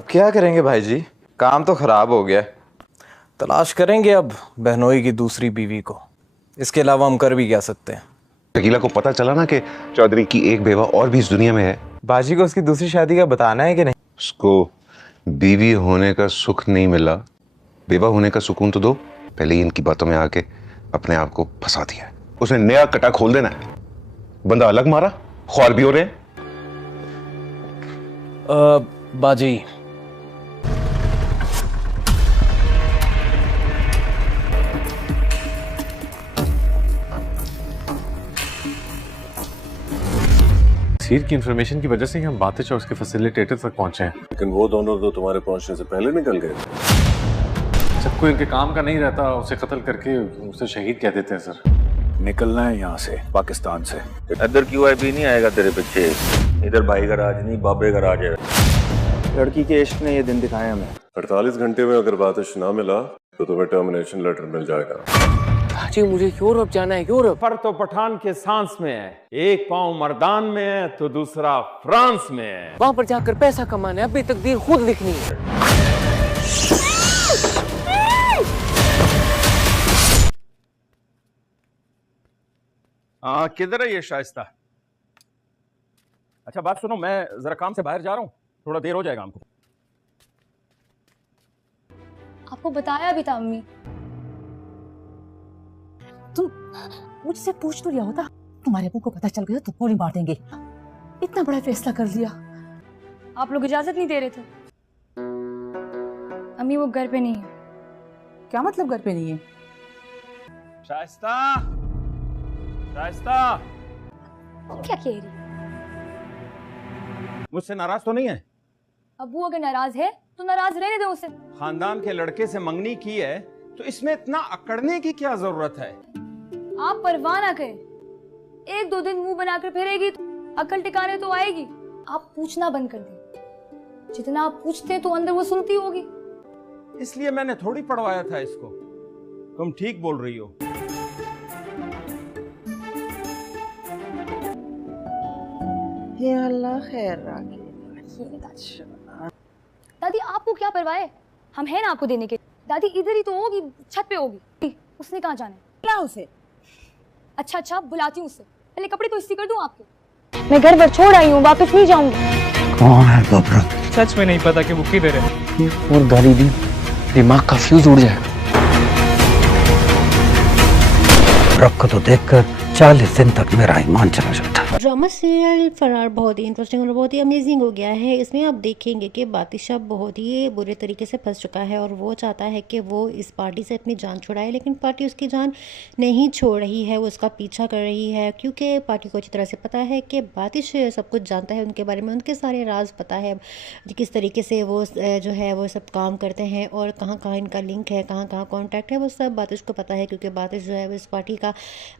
अब क्या करेंगे भाई जी, काम तो खराब हो गया। तलाश करेंगे अब बहनोई की दूसरी बीवी को। इसके अलावा हम कर भी क्या सकते हैं। शकीला को पता चला ना कि चौधरी की एक बेवा और भी इस दुनिया में है। बाजी को उसकी दूसरी शादी का बताना है कि नहीं? उसको बीवी होने का सुख नहीं मिला, बेवा होने का सुकून तो दो। पहले ही इनकी बातों में आके अपने आप को फंसा दिया है। उसने नया कटा खोल देना है। बंदा अलग मारा, ख्वार भी हो रहे हैं। बाजी, सीर की इंफॉर्मेशन की वजह से ही हम बातिश और उसके फैसिलिटेटर तक पहुंचे हैं। लेकिन वो दोनों तो तुम्हारे पहुंचने से पहले निकल गए। सबको इनके काम का नहीं रहता, उसे कत्ल करके उसे शहीद कह देते हैं सर। निकलना है यहाँ से, पाकिस्तान से। इधर QIB नहीं आएगा तेरे पीछे। इधर भाई का राज नहीं, बाबे का राज है। लड़की के इश्क ने ये दिन दिखाया हमें। 48 घंटे में अगर बातिश ना मिला तो तुम्हें टर्मिनेशन लेटर मिल जाएगा। जी मुझे यूरोप जाना है, यूरोप। पर तो पठान के सांस में है, एक पांव मर्दान में है तो दूसरा फ्रांस में है। वहां पर जाकर पैसा कमाना है, अभी तकदीर खुद लिखनी है। किधर है ये शाइस्ता? अच्छा बात सुनो, मैं जरा काम से बाहर जा रहा हूँ, थोड़ा देर हो जाएगा हमको। आपको बताया भी था अम्मी। तुम मुझसे पूछ तो लिया होता। तुम्हारे अबू को पता चल गया तो गोली मार देंगे। इतना बड़ा फैसला कर लिया। आप लोग इजाजत नहीं दे रहे थे। अम्मी वो घर पे नहीं है। क्या मतलब घर पे नहीं है? शाइस्ता, शाइस्ता, क्या कह रही? मुझसे नाराज तो नहीं है? अबू अगर नाराज है तो नाराज रहने दो उसे। खानदान के लड़के से मंगनी की है तो इसमें इतना अकड़ने की क्या जरूरत है? आप परवाह ना करें, एक दो दिन मुंह बनाकर फिरेगी तो अकल टिकाने तो आएगी। आप पूछना बंद कर दें। जितना आप पूछते हैं तो अंदर वो सुनती होगी। इसलिए मैंने थोड़ी पढ़वाया था इसको। तुम ठीक बोल रही हो। या अल्लाह खैर दादी आपको क्या परवाह है, हम हैं ना आपको देने के। दादी इधर ही तो होगी, छत पे होगी। उसने कहाँ जाना है? क्या उसे? अच्छा बुलाती हूँ उससे। पहले कपड़े तो इस्त्री कर दूँ आपके। मैं घर पर छोड़ आई हूँ, वापस नहीं जाऊंगी। कौन है गोबरा? सच में नहीं पता कि वो किधर है। और गाड़ी भी दिमाग का फ्यूज उड़ जाएगा। रख तो देखकर 40 दिन तक मेरा ईमान चला जाता। ड्रामा सीरियल फरार बहुत ही इंटरेस्टिंग और बहुत ही अमेजिंग हो गया है। इसमें आप देखेंगे कि बातिशा बहुत ही बुरे तरीके से फंस चुका है और वो चाहता है कि वो इस पार्टी से अपनी जान छुड़ाए, लेकिन पार्टी उसकी जान नहीं छोड़ रही है। वो उसका पीछा कर रही है क्योंकि पार्टी को अच्छी तरह से पता है कि बातिश सब कुछ जानता है उनके बारे में। उनके सारे राज पता है, किस तरीके से वो जो है वो सब काम करते हैं और कहाँ कहाँ इनका लिंक है, कहाँ कहाँ कॉन्टैक्ट है, वो सब बातिश को पता है। क्योंकि बातिश जो है वो इस पार्टी का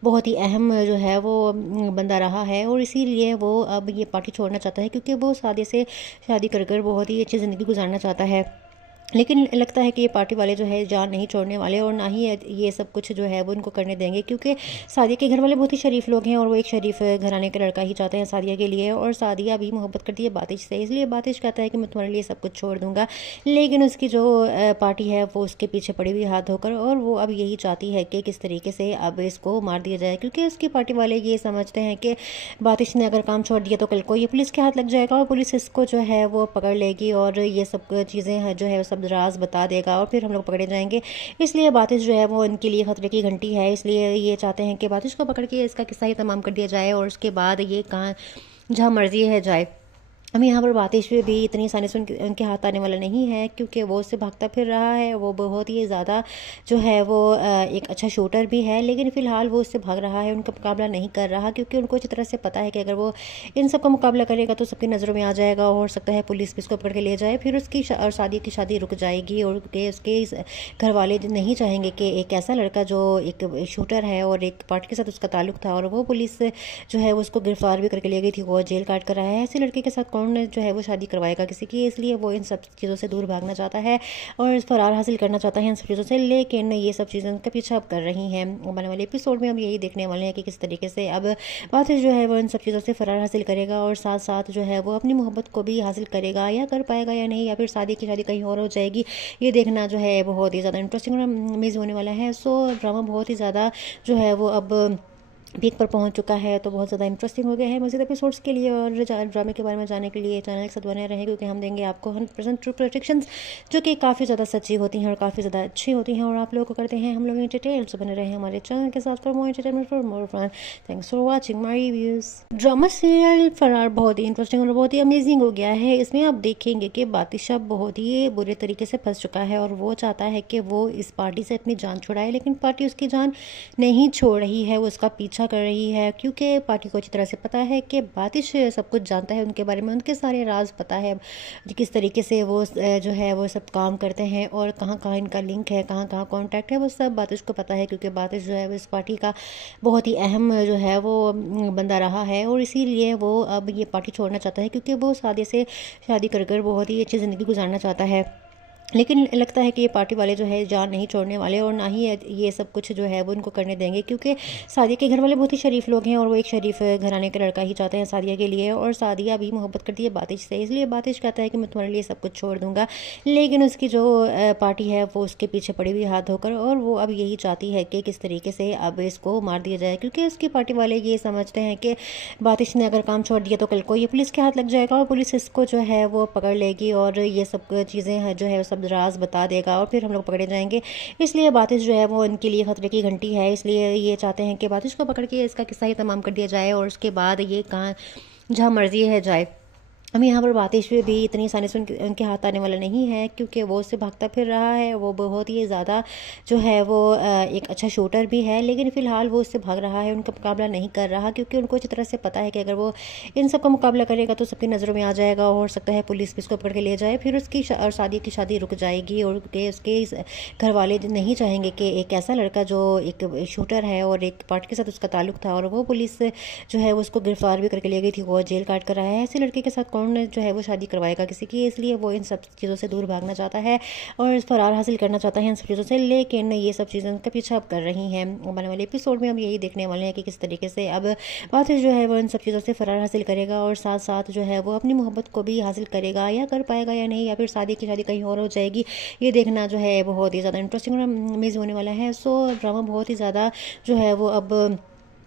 बहुत ही अहम जो है वो बंदा रहा है और इसीलिए वो अब ये पार्टी छोड़ना चाहता है क्योंकि वो सादे से शादी कर कर बहुत ही अच्छी ज़िंदगी गुजारना चाहता है। लेकिन लगता है कि ये पार्टी वाले जो है जान नहीं छोड़ने वाले और ना ही ये सब कुछ जो है वो इनको करने देंगे क्योंकि सादिया के घर वाले बहुत ही शरीफ लोग हैं और वो एक शरीफ घराने का लड़का ही चाहते हैं सादिया के लिए। और सादिया भी मोहब्बत करती है बातिश से, इसलिए बातिश कहता है कि मैं तुम्हारे लिए सब कुछ छोड़ दूंगा। लेकिन उसकी जो पार्टी है वो उसके पीछे पड़ी हुई हाथ धोकर और वो अब यही चाहती है कि किस तरीके से अब इसको मार दिया जाए क्योंकि उसकी पार्टी वाले ये समझते हैं कि बातिश ने अगर काम छोड़ दिया तो कल को ये पुलिस के हाथ लग जाएगा और पुलिस इसको जो है वो पकड़ लेगी और ये सब चीज़ें जो है सब राज बता देगा और फिर हम लोग पकड़े जाएंगे। इसलिए बातिश जो है वो इनके लिए खतरे की घंटी है। इसलिए ये चाहते हैं कि बातिश को पकड़ के इसका किस्सा ही तमाम कर दिया जाए और उसके बाद ये कहाँ जहाँ मर्जी है जाए। अब यहाँ पर बातिश भी इतनी आसानी से उनके हाथ आने वाला नहीं है क्योंकि वो उससे भागता फिर रहा है। वो बहुत ही ज़्यादा जो है वो एक अच्छा शूटर भी है, लेकिन फ़िलहाल वो उससे भाग रहा है, उनका मुकाबला नहीं कर रहा क्योंकि उनको अच्छी तरह से पता है कि अगर वो इन सब का मुकाबला करेगा तो सबकी नज़रों में आ जाएगा और हो सकता है पुलिस भी इसको पकड़ के ले जाए। फिर उसकी और शादी की शादी रुक जाएगी और उसके घर वाले नहीं चाहेंगे कि एक ऐसा लड़का जो एक शूटर है और एक पार्टी के साथ उसका ताल्लुक था और वो पुलिस जो है वो उसको गिरफ्तार भी करके ले गई थी, वो जेल काट कर आया है, ऐसे लड़के के साथ कौन जो है वो शादी करवाएगा किसी की, इसलिए वो इन सब चीज़ों से दूर भागना चाहता है और फरार हासिल करना चाहता है इन सब चीज़ों से। लेकिन ये सब चीज़ें उनका पीछा अब कर रही हैं। आने वाले एपिसोड में हम यही देखने वाले हैं कि किस तरीके से अब बातिश जो है वो इन सब चीज़ों से फरार हासिल करेगा और साथ साथ जो है वो अपनी मोहब्बत को भी हासिल करेगा, या कर पाएगा या नहीं, या फिर शादी की शादी कहीं और हो जाएगी। ये देखना जो है बहुत ही ज़्यादा इंटरेस्टिंग और अमेजिंग होने वाला है। सो ड्रामा बहुत ही ज़्यादा जो है वो अब पीक पर पहुंच चुका है, तो बहुत ज़्यादा इंटरेस्टिंग हो गया है। मज़ीद एपिसोड्स के लिए और ड्रामे के बारे में जानने के लिए चैनल के साथ बने रहें, क्योंकि हम देंगे आपको 100% ट्रू प्रोडिक्शंस जो कि काफ़ी ज़्यादा सच्ची होती हैं और काफ़ी ज़्यादा अच्छी होती हैं और आप लोगों को करते हैं हम लोग डिटेल्स बने रहे हमारे चैनल के साथ for more entertainment for more fun. Thanks for watching my reviews. Drama serial Farar बहुत ही इंटरेस्टिंग और बहुत ही अमेजिंग हो गया है। इसमें आप देखेंगे कि बातिशा बहुत ही बुरे तरीके से फंस चुका है और वो चाहता है कि वो इस पार्टी से अपनी जान छुड़ाए, लेकिन पार्टी उसकी जान नहीं छोड़ रही है, वो उसका पीछा कर रही है, क्योंकि पार्टी को अच्छी तरह से पता है कि बातिश सब कुछ जानता है उनके बारे में, उनके सारे राज पता है, किस तरीके से वो जो है वो सब काम करते हैं और कहाँ कहाँ इनका लिंक है, कहाँ कहाँ कॉन्टैक्ट है, वो सब बातिश को पता है। क्योंकि बातिश जो है वो इस पार्टी का बहुत ही अहम जो है वो बंदा रहा है और इसीलिए वो अब ये पार्टी छोड़ना चाहता है, क्योंकि वो सादे से शादी कर कर बहुत ही अच्छी ज़िंदगी गुजारना चाहता है। लेकिन लगता है कि ये पार्टी वाले जो है जान नहीं छोड़ने वाले और ना ही ये सब कुछ जो है वो उनको करने देंगे, क्योंकि सादिया के घर वाले बहुत ही शरीफ लोग हैं और वो एक शरीफ घराने का लड़का ही चाहते हैं सादिया के लिए, और सादिया भी मोहब्बत करती है बातिश से, इसलिए बातिश कहता है कि मैं तुम्हारे लिए सब कुछ छोड़ दूंगा। लेकिन उसकी जो पार्टी है वो उसके पीछे पड़ी हुई हाथ धोकर, और वो अब यही चाहती है कि किस तरीके से अब इसको मार दिया जाए, क्योंकि उसकी पार्टी वाले ये समझते हैं कि बातिश ने अगर काम छोड़ दिया तो कल को ये पुलिस के हाथ लग जाएगा और पुलिस इसको जो है वो पकड़ लेगी और ये सब चीज़ें जो है राज बता देगा और फिर हम लोग पकड़े जाएंगे। इसलिए बातिश जो है वो इनके लिए खतरे की घंटी है, इसलिए ये चाहते हैं कि बातिश को पकड़ के इसका किस्सा ही तमाम कर दिया जाए और उसके बाद ये कहाँ जहाँ मर्जी है जाए। अब यहाँ पर बातिश भी इतनी आसानी से उनके हाथ आने वाला नहीं है, क्योंकि वो उससे भागता फिर रहा है। वो बहुत ही ज़्यादा जो है वो एक अच्छा शूटर भी है, लेकिन फ़िलहाल वो उससे भाग रहा है, उनका मुकाबला नहीं कर रहा, क्योंकि उनको अच्छी तरह से पता है कि अगर वो इन सब का मुकाबला करेगा तो सबकी नज़रों में आ जाएगा और हो सकता है पुलिस भी इसको पकड़ के ले जाए, फिर उसकी और शादी की शादी रुक जाएगी और उसके घर वाले नहीं चाहेंगे कि एक ऐसा लड़का जो एक शूटर है और एक पार्टी के साथ उसका ताल्लुक था और वो पुलिस जो है वो उसको गिरफ्तार भी करके ले गई थी, वो जेल काट कर आया है, ऐसे लड़के के साथ कौन जो है वो शादी करवाएगा किसी की, इसलिए वो इन सब चीज़ों से दूर भागना चाहता है और फरार हासिल करना चाहता है इन सब चीज़ों से। लेकिन ये सब चीज़ें उनका पीछा अब कर रही हैं। आने वाले एपिसोड में हम यही देखने वाले हैं कि किस तरीके से अब बातिश जो है वो इन सब चीज़ों से फरार हासिल करेगा और साथ साथ जो है वो अपनी मोहब्बत को भी हासिल करेगा, या कर पाएगा या नहीं, या फिर शादी की शादी कहीं और हो जाएगी। ये देखना जो है बहुत ही ज़्यादा इंटरेस्टिंग और अमेजिंग होने वाला है। सो ड्रामा बहुत ही ज़्यादा जो है वो अब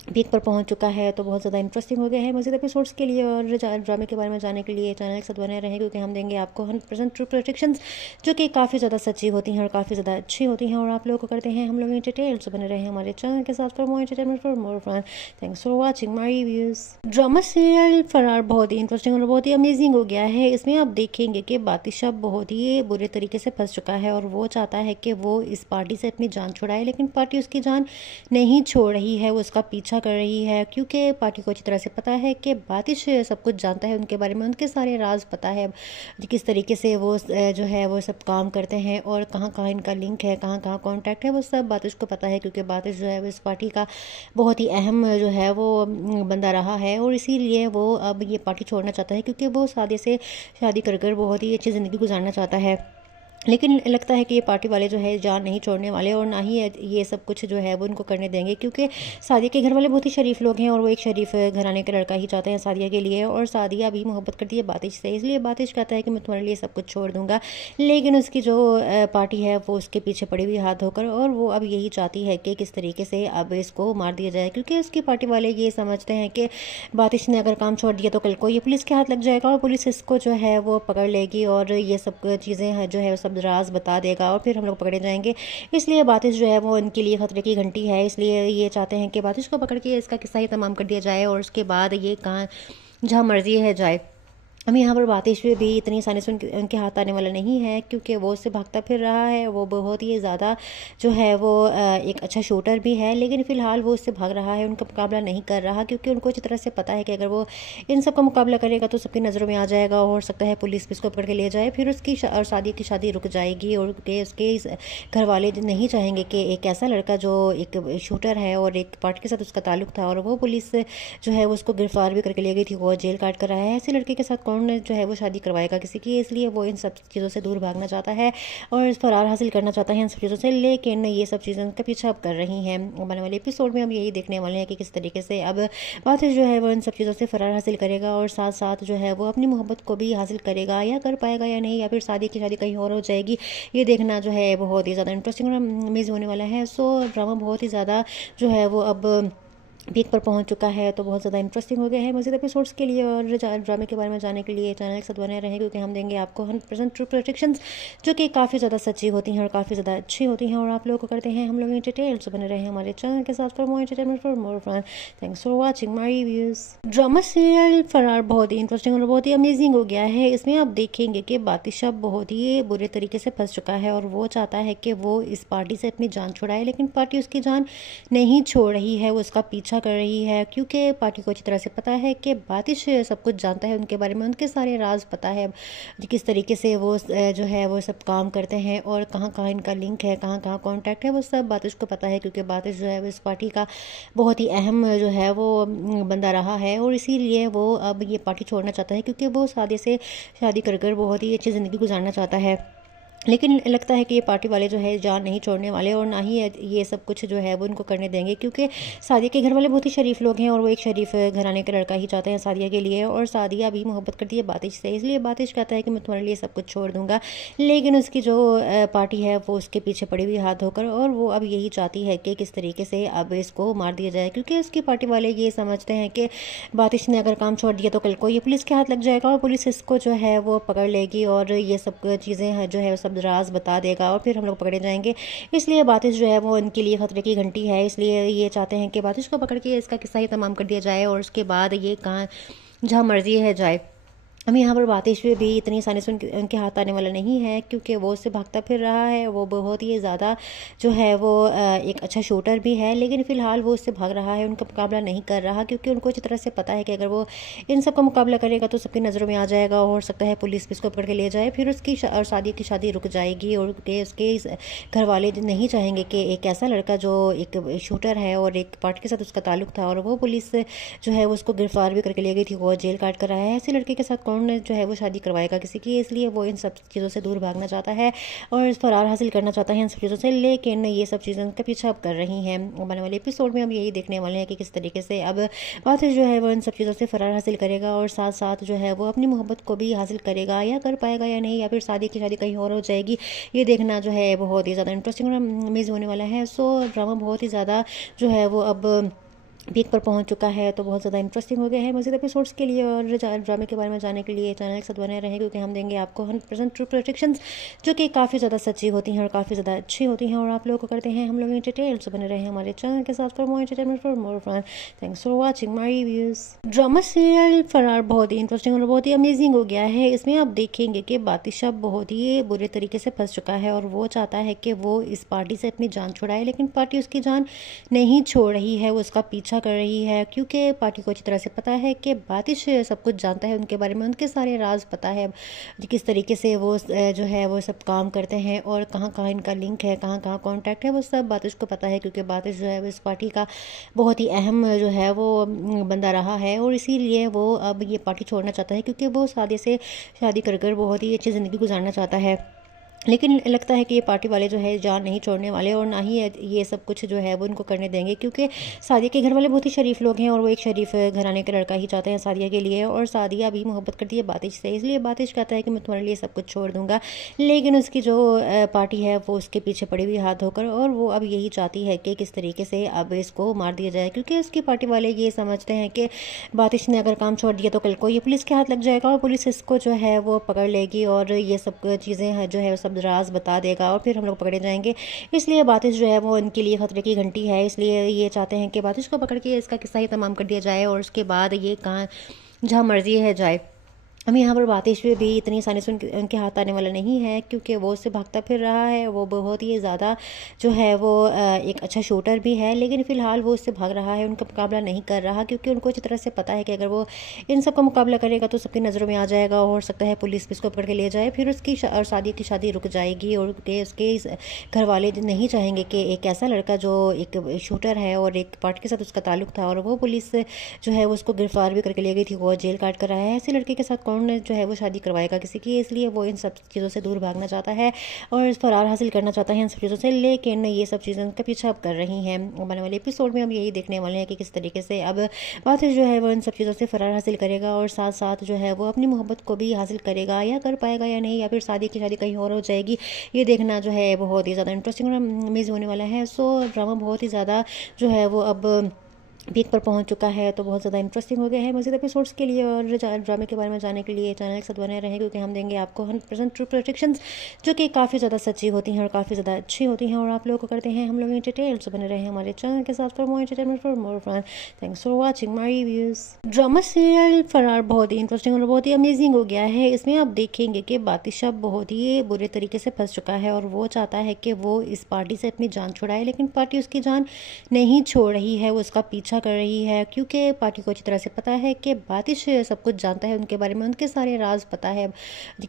पीक पर पहुंच चुका है, तो बहुत ज़्यादा इंटरेस्टिंग हो गया है। मज़ीद एपिसोड्स के लिए और ड्रामे के बारे में जानने के लिए चैनल के साथ बने रहें, क्योंकि हम देंगे आपको 100% ट्रू प्रोडिक्शंस जो कि काफ़ी ज़्यादा सच्ची होती हैं और काफ़ी ज़्यादा अच्छी होती हैं और आप लोगों को करते हैं हम लोग डिटेल्स बने रहे हमारे चैनल के साथ for more entertainment for more fun. Thanks for watching my reviews. Drama serial Farar बहुत ही इंटरेस्टिंग और बहुत ही अमेजिंग हो गया है। इसमें आप देखेंगे कि बातिशा बहुत ही बुरे तरीके से फंस चुका है और वो चाहता है कि वो इस पार्टी से अपनी जान छुड़ाए, लेकिन पार्टी उसकी जान नहीं छोड़ रही है, वो उसका पीछा कर रही है, क्योंकि पार्टी को अच्छी तरह से पता है कि बातिश सब कुछ जानता है उनके बारे में, उनके सारे राज पता है, किस तरीके से वो जो है वो सब काम करते हैं और कहाँ कहाँ इनका लिंक है, कहाँ कहाँ कॉन्टैक्ट है, वो सब बातिश को पता है। क्योंकि बातिश जो है वो इस पार्टी का बहुत ही अहम जो है वो बंदा रहा है और इसीलिए वो अब ये पार्टी छोड़ना चाहता है, क्योंकि वो सादे से शादी कर कर बहुत ही अच्छी ज़िंदगी गुजारना चाहता है। लेकिन लगता है कि ये पार्टी वाले जो है जान नहीं छोड़ने वाले और ना ही ये सब कुछ जो है वो उनको करने देंगे, क्योंकि सादिया के घर वाले बहुत ही शरीफ लोग हैं और वो एक शरीफ घराने का लड़का ही चाहते हैं सादिया के लिए, और सादिया भी मोहब्बत करती है बातिश से, इसलिए बातिश कहता है कि मैं तुम्हारे लिए सब कुछ छोड़ दूंगा। लेकिन उसकी जो पार्टी है वो उसके पीछे पड़ी हुई हाथ धोकर, और वो अब यही चाहती है कि किस तरीके से अब इसको मार दिया जाए, क्योंकि उसकी पार्टी वाले ये समझते हैं कि बातिश ने अगर काम छोड़ दिया तो कल को ये पुलिस के हाथ लग जाएगा और पुलिस इसको जो है वो पकड़ लेगी और ये सब चीज़ें जो है राज बता देगा और फिर हम लोग पकड़े जाएंगे। इसलिए बातिश जो है वो इनके लिए खतरे की घंटी है, इसलिए ये चाहते हैं कि बातिश को पकड़ के इसका किस्सा ही तमाम कर दिया जाए और उसके बाद ये कहाँ जहाँ मर्जी है जाए। अब यहाँ पर बातिश भी इतनी आसानी से उनके हाथ आने वाला नहीं है, क्योंकि वो उससे भागता फिर रहा है। वो बहुत ही ज़्यादा जो है वो एक अच्छा शूटर भी है, लेकिन फ़िलहाल वो उससे भाग रहा है, उनका मुकाबला नहीं कर रहा, क्योंकि उनको अच्छी तरह से पता है कि अगर वो इन सब का मुकाबला करेगा तो सबकी नज़रों में आ जाएगा और हो सकता है पुलिस भी इसको पकड़ के ले जाए, फिर उसकी और शादी की शादी रुक जाएगी और उसके घर वाले नहीं चाहेंगे कि एक ऐसा लड़का जो एक शूटर है और एक पार्टी के साथ उसका ताल्लुक था और वो पुलिस जो है वो उसको गिरफ्तार भी करके ले गई थी, वो जेल काट कर आया है, ऐसे लड़के के साथ कौन जो है वो शादी करवाएगा किसी की, इसलिए वो इन सब चीज़ों से दूर भागना चाहता है और फरार हासिल करना चाहता है इन सब चीज़ों से, लेकिन ये सब चीज़ें उनका पीछा अब कर रही हैं। आने वाले एपिसोड में हम यही देखने वाले हैं कि किस तरीके से अब बातिश जो है वो इन सब चीज़ों से फरार हासिल करेगा और साथ साथ जो है वो अपनी मोहब्बत को भी हासिल करेगा, या कर पाएगा या नहीं, या फिर शादी कहीं और हो जाएगी। ये देखना जो है बहुत ही ज़्यादा इंटरेस्टिंग और अमेजिंग होने वाला है। सो ड्रामा बहुत ही ज़्यादा जो है वो अब पीक पर पहुंच चुका है, तो बहुत ज़्यादा इंटरेस्टिंग हो गया है। मज़ीद एपिसोड्स के लिए और ड्रामे के बारे में जानने के लिए चैनल के साथ बने रहें, क्योंकि हम देंगे आपको 100% ट्रू प्रोडिक्शंस जो कि काफ़ी ज़्यादा सच्ची होती हैं और काफ़ी ज़्यादा अच्छी होती हैं और आप लोगों को करते हैं हम लोग डिटेल्स बने रहे हमारे चैनल के साथ for more entertainment for more fun. Thanks for watching my reviews. Drama serial Farar बहुत ही इंटरेस्टिंग और बहुत ही अमेजिंग हो गया है। इसमें आप देखेंगे कि बातिश अब बहुत ही बुरे तरीके से फंस चुका है और वो चाहता है कि वो इस पार्टी से अपनी जान छुड़ाए, लेकिन पार्टी उसकी जान नहीं छोड़ रही है, वो उसका पीछा कर रही है, क्योंकि पार्टी को अच्छी तरह से पता है कि बातिश सब कुछ जानता है उनके बारे में, उनके सारे राज पता है, किस तरीके से वो जो है वो सब काम करते हैं और कहाँ कहाँ इनका लिंक है, कहाँ कहाँ कॉन्टैक्ट है, वो सब बातिश को पता है, क्योंकि बातिश जो है वो इस पार्टी का बहुत ही अहम जो है वो बंदा रहा है और इसीलिए वो अब ये पार्टी छोड़ना चाहता है, क्योंकि वो शादी से शादी कर बहुत ही अच्छी ज़िंदगी गुजारना चाहता है। लेकिन लगता है कि ये पार्टी वाले जो है जान नहीं छोड़ने वाले और ना ही ये सब कुछ जो है वो उनको करने देंगे, क्योंकि सादिया के घर वाले बहुत ही शरीफ लोग हैं और वो एक शरीफ घराने का लड़का ही चाहते हैं सादिया के लिए, और सादिया भी मोहब्बत करती है बातिश से, इसलिए बातिश कहता है कि मैं तुम्हारे लिए सब कुछ छोड़ दूंगा। लेकिन उसकी जो पार्टी है वो उसके पीछे पड़ी हुई हाथ धोकर, और वो अब यही चाहती है कि किस तरीके से अब इसको मार दिया जाए, क्योंकि उसकी पार्टी वाले ये समझते हैं कि बातिश ने अगर काम छोड़ दिया तो कल को ये पुलिस के हाथ लग जाएगा और पुलिस इसको जो है वो पकड़ लेगी और ये सब चीज़ें जो है राज बता देगा और फिर हम लोग पकड़े जाएंगे। इसलिए बातिश जो है वो इनके लिए खतरे की घंटी है, इसलिए ये चाहते हैं कि बातिश को पकड़ के इसका किस्सा ही तमाम कर दिया जाए और उसके बाद ये कहाँ जहाँ मर्जी है जाए। अब यहाँ पर बातिश भी इतनी आसानी से उनके हाथ आने वाला नहीं है, क्योंकि वो उससे भागता फिर रहा है, वो बहुत ही ज़्यादा जो है वो एक अच्छा शूटर भी है, लेकिन फ़िलहाल वो उससे भाग रहा है, उनका मुकाबला नहीं कर रहा, क्योंकि उनको अच्छी तरह से पता है कि अगर वो इन सब का मुकाबला करेगा तो सबकी नज़रों में आ जाएगा और हो सकता है पुलिस भी इसको पकड़ के ले जाए, फिर उसकी और शादी रुक जाएगी और उसके घर वाले नहीं चाहेंगे कि एक ऐसा लड़का जो एक शूटर है और एक पार्टी के साथ उसका ताल्लुक था और वो पुलिस जो है वो उसको गिरफ्तार भी करके ले गई थी, वो जेल काट कर आया है, ऐसे लड़के के साथ कौन जो है वो शादी करवाएगा किसी की, इसलिए वो इन सब चीज़ों से दूर भागना चाहता है और फरार हासिल करना चाहता है इन सब चीज़ों से, लेकिन ये सब चीज़ें उनका पीछा अब कर रही हैं। आने वाले एपिसोड में हम यही देखने वाले हैं कि किस तरीके से अब बातिश जो है वो इन सब चीज़ों से फरार हासिल करेगा और साथ साथ जो है वो अपनी मोहब्बत को भी हासिल करेगा, या कर पाएगा या नहीं, या फिर शादी कहीं और हो जाएगी। ये देखना जो है बहुत ही ज़्यादा इंटरेस्टिंग और अमेजिंग होने वाला है। सो ड्रामा बहुत ही ज़्यादा जो है वो अब पीक पर पहुंच चुका है, तो बहुत ज़्यादा इंटरेस्टिंग हो गया है। मज़ीद एपिसोड्स के लिए और ड्रामे के बारे में जानने के लिए चैनल के साथ बने रहें, क्योंकि हम देंगे आपको 100% ट्रू प्रोडिक्शंस जो कि काफ़ी ज़्यादा सच्ची होती हैं और काफ़ी ज़्यादा अच्छी होती हैं और आप लोगों को करते हैं हम लोग डिटेल्स बने रहे हमारे चैनल के साथ for more entertainment for more fun. Thanks for watching my reviews. Drama serial Farar बहुत ही इंटरेस्टिंग और बहुत ही अमेजिंग हो गया है। इसमें आप देखेंगे कि बातिश अब बहुत ही बुरे तरीके से फंस चुका है और वो चाहता है कि वो इस पार्टी से अपनी जान छुड़ाए, लेकिन पार्टी उसकी जान नहीं छोड़ रही है, वो उसका पीछा कर रही है, क्योंकि पार्टी को अच्छी तरह से पता है कि बातिश सब कुछ जानता है उनके बारे में, उनके सारे राज पता है, किस तरीके से वो जो है वो सब काम करते हैं और कहाँ कहाँ इनका लिंक है, कहाँ कहाँ कॉन्टैक्ट है, वो सब बातिश को पता है, क्योंकि बातिश जो है वो इस पार्टी का बहुत ही अहम जो है वो बंदा रहा है और इसीलिए वो अब ये पार्टी छोड़ना चाहता है, क्योंकि वो शादी से शादी कर बहुत ही अच्छी ज़िंदगी गुजारना चाहता है। लेकिन लगता है कि ये पार्टी वाले जो है जान नहीं छोड़ने वाले और ना ही ये सब कुछ जो है वो उनको करने देंगे, क्योंकि सादिया के घर वाले बहुत ही शरीफ लोग हैं और वो एक शरीफ घराने का लड़का ही चाहते हैं सादिया के लिए, और सादिया भी मोहब्बत करती है बातिश से, इसलिए बातिश कहता है कि मैं तुम्हारे लिए सब कुछ छोड़ दूंगा। लेकिन उसकी जो पार्टी है वो उसके पीछे पड़ी हुई हाथ धोकर, और वो अब यही चाहती है कि किस तरीके से अब इसको मार दिया जाए, क्योंकि उसकी पार्टी वाले ये समझते हैं कि बातिश ने अगर काम छोड़ दिया तो कल को ये पुलिस के हाथ लग जाएगा और पुलिस इसको जो है वो पकड़ लेगी और ये सब चीज़ें जो है राज बता देगा और फिर हम लोग पकड़े जाएंगे। इसलिए बातिश जो है वो इनके लिए खतरे की घंटी है, इसलिए ये चाहते हैं कि बातिश को पकड़ के इसका किस्सा ही तमाम कर दिया जाए और उसके बाद ये कहाँ जहाँ मर्जी है जाए। अब यहाँ पर बातिश भी इतनी आसानी से उनके हाथ आने वाला नहीं है, क्योंकि वो उससे भागता फिर रहा है, वो बहुत ही ज़्यादा जो है वो एक अच्छा शूटर भी है, लेकिन फ़िलहाल वो उससे भाग रहा है, उनका मुकाबला नहीं कर रहा, क्योंकि उनको अच्छी तरह से पता है कि अगर वो इन सब का मुकाबला करेगा तो सबकी नज़रों में आ जाएगा और हो सकता है पुलिस भी इसको पकड़ के ले जाए, फिर उसकी और शादी रुक जाएगी और उसके घर वाले नहीं चाहेंगे कि एक ऐसा लड़का जो एक शूटर है और एक पार्टी के साथ उसका ताल्लुक था और वो पुलिस जो है वो उसको गिरफ्तार भी करके ले गई थी, वो जेल काट कर आया है, ऐसे लड़के के साथ कौन जो है वो शादी करवाएगा किसी की, इसलिए वो इन सब चीज़ों से दूर भागना चाहता है और फरार हासिल करना चाहता है इन सब चीज़ों से, लेकिन ये सब चीज़ें उनका पीछा अब कर रही हैं। आने वाले एपिसोड में हम यही देखने वाले हैं कि किस तरीके से अब बातिश जो है वो इन सब चीज़ों से फरार हासिल करेगा और साथ साथ जो है वो अपनी मोहब्बत को भी हासिल करेगा, या कर पाएगा या नहीं, या फिर शादी कहीं और हो जाएगी। ये देखना जो है बहुत ही ज़्यादा इंटरेस्टिंग और अमेजिंग होने वाला है। सो ड्रामा बहुत ही ज़्यादा जो है वो अब पीक पर पहुंच चुका है, तो बहुत ज़्यादा इंटरेस्टिंग हो गया है। मज़ीद एपिसोड्स के लिए और ड्रामे के बारे में जानने के लिए चैनल के साथ बने रहें, क्योंकि हम देंगे आपको 100% ट्रू प्रोडिक्शंस जो कि काफ़ी ज़्यादा सच्ची होती हैं और काफ़ी ज़्यादा अच्छी होती हैं और आप लोगों को करते हैं हम लोग डिटेल्स बने रहे हमारे चैनल के साथ for more entertainment for more fun. Thanks for watching my reviews. Drama serial Farar बहुत ही इंटरेस्टिंग और बहुत ही अमेजिंग हो गया है। इसमें आप देखेंगे कि बातिशा बहुत ही बुरे तरीके से फंस चुका है और वो चाहता है कि वो इस पार्टी से अपनी जान छुड़ाए, लेकिन पार्टी उसकी जान नहीं छोड़ रही है, वो उसका पीछा कर रही है, क्योंकि पार्टी को अच्छी तरह से पता है कि बातिश सब कुछ जानता है उनके बारे में, उनके सारे राज पता है,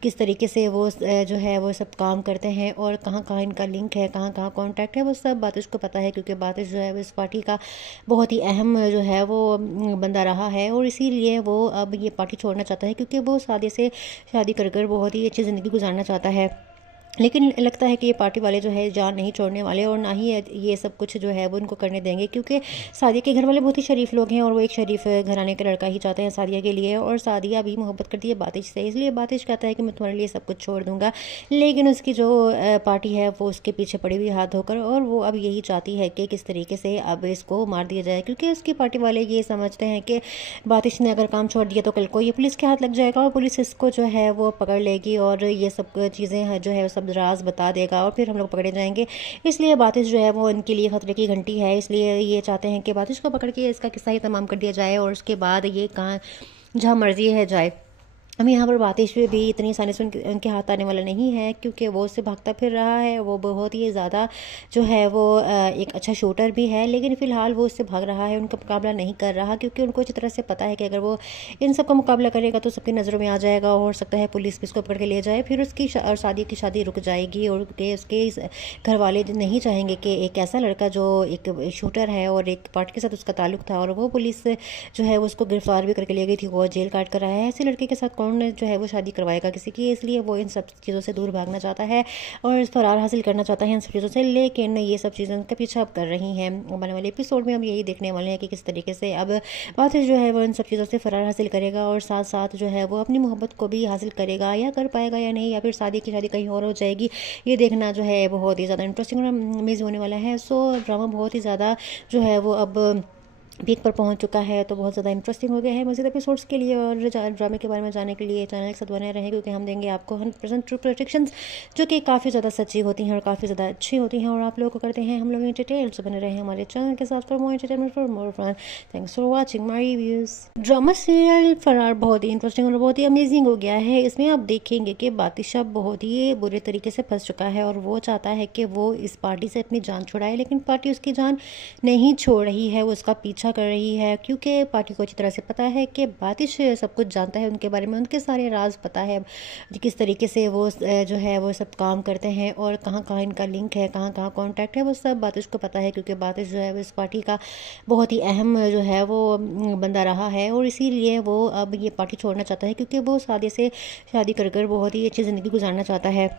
किस तरीके से वो जो है वो सब काम करते हैं और कहाँ कहाँ इनका लिंक है, कहाँ कहाँ कॉन्टैक्ट है, वो सब बातिश को पता है, क्योंकि बातिश जो है वो इस पार्टी का बहुत ही अहम जो है वो बंदा रहा है और इसीलिए वो अब ये पार्टी छोड़ना चाहता है, क्योंकि वो शादी से शादी कर बहुत ही अच्छी ज़िंदगी गुजारना चाहता है। लेकिन लगता है कि ये पार्टी वाले जो है जान नहीं छोड़ने वाले और ना ही ये सब कुछ जो है वो उनको करने देंगे, क्योंकि सादिया के घर वाले बहुत ही शरीफ लोग हैं और वो एक शरीफ घराने का लड़का ही चाहते हैं सादिया के लिए, और सादिया भी मोहब्बत करती है बातिश से, इसलिए बातिश कहता है कि मैं तुम्हारे लिए सब कुछ छोड़ दूंगा। लेकिन उसकी जो पार्टी है वो उसके पीछे पड़ी हुई हाथ धोकर, और वो अब यही चाहती है कि किस तरीके से अब इसको मार दिया जाए, क्योंकि उसकी पार्टी वाले ये समझते हैं कि बातिश ने अगर काम छोड़ दिया तो कल को ये पुलिस के हाथ लग जाएगा और पुलिस इसको जो है वो पकड़ लेगी और ये सब चीज़ें जो है राज बता देगा और फिर हम लोग पकड़े जाएंगे। इसलिए बातिश जो है वो इनके लिए खतरे की घंटी है, इसलिए ये चाहते हैं कि बातिश को पकड़ के इसका किस्सा ही तमाम कर दिया जाए और उसके बाद ये कहाँ जहाँ मर्जी है जाए। अब यहाँ पर बातिश भी इतनी आसानी से उनके हाथ आने वाला नहीं है, क्योंकि वो उससे भागता फिर रहा है, वो बहुत ही ज़्यादा जो है वो एक अच्छा शूटर भी है, लेकिन फ़िलहाल वो उससे भाग रहा है, उनका मुकाबला नहीं कर रहा, क्योंकि उनको अच्छी तरह से पता है कि अगर वो इन सब का मुकाबला करेगा तो सबकी नज़रों में आ जाएगा और हो सकता है पुलिस भी इसको पकड़ के ले जाए, फिर उसकी और शादी रुक जाएगी और उसके घर वाले नहीं चाहेंगे कि एक ऐसा लड़का जो एक शूटर है और एक पार्टी के साथ उसका ताल्लुक था और वो पुलिस जो है वो उसको गिरफ्तार भी करके ले गई थी, वो जेल काट कर आया है, ऐसे लड़के के साथ कौन जो है वो शादी करवाएगा किसी की, इसलिए वो इन सब चीज़ों से दूर भागना चाहता है और फरार हासिल करना चाहता है इन सब चीज़ों से, लेकिन ये सब चीज़ें उनका पीछा अब कर रही हैं। आने वाले एपिसोड में हम यही देखने वाले हैं कि किस तरीके से अब बातिश जो है वो इन सब चीज़ों से फरार हासिल करेगा और साथ साथ जो है वो अपनी मोहब्बत को भी हासिल करेगा, या कर पाएगा या नहीं, या फिर शादी कहीं और हो जाएगी। ये देखना जो है बहुत ही ज़्यादा इंटरेस्टिंग और अमेजिंग होने वाला है। सो ड्रामा बहुत ही ज़्यादा जो है वो अब पीक पर पहुंच चुका है, तो बहुत ज़्यादा इंटरेस्टिंग हो गया है। मज़ीद एपिसोड्स के लिए और ड्रामे के बारे में जानने के लिए चैनल के साथ बने रहें, क्योंकि हम देंगे आपको 100% ट्रू प्रोडिक्शंस जो कि काफ़ी ज़्यादा सच्ची होती हैं और काफ़ी ज़्यादा अच्छी होती हैं और आप लोगों को करते हैं हम लोग डिटेल्स बने रहे हमारे चैनल के साथ for more entertainment for more fun. Thanks for watching my reviews. Drama serial Farar बहुत ही इंटरेस्टिंग और बहुत ही अमेजिंग हो गया है। इसमें आप देखेंगे कि बातिशा बहुत ही बुरे तरीके से फंस चुका है और वो चाहता है कि वो इस पार्टी से अपनी जान छुड़ाए, लेकिन पार्टी उसकी जान नहीं छोड़ रही है, वो उसका पीछा कर रही है, क्योंकि पार्टी को अच्छी तरह से पता है कि बातिश सब कुछ जानता है उनके बारे में, उनके सारे राज पता है, किस तरीके से वो जो है वो सब काम करते हैं और कहाँ कहाँ इनका लिंक है, कहाँ कहाँ कॉन्टैक्ट है, वो सब बातिश को पता है, क्योंकि बातिश जो है वो इस पार्टी का बहुत ही अहम जो है वो बंदा रहा है और इसीलिए वो अब ये पार्टी छोड़ना चाहता है, क्योंकि वो शादी से शादी कर बहुत ही अच्छी ज़िंदगी गुजारना चाहता है।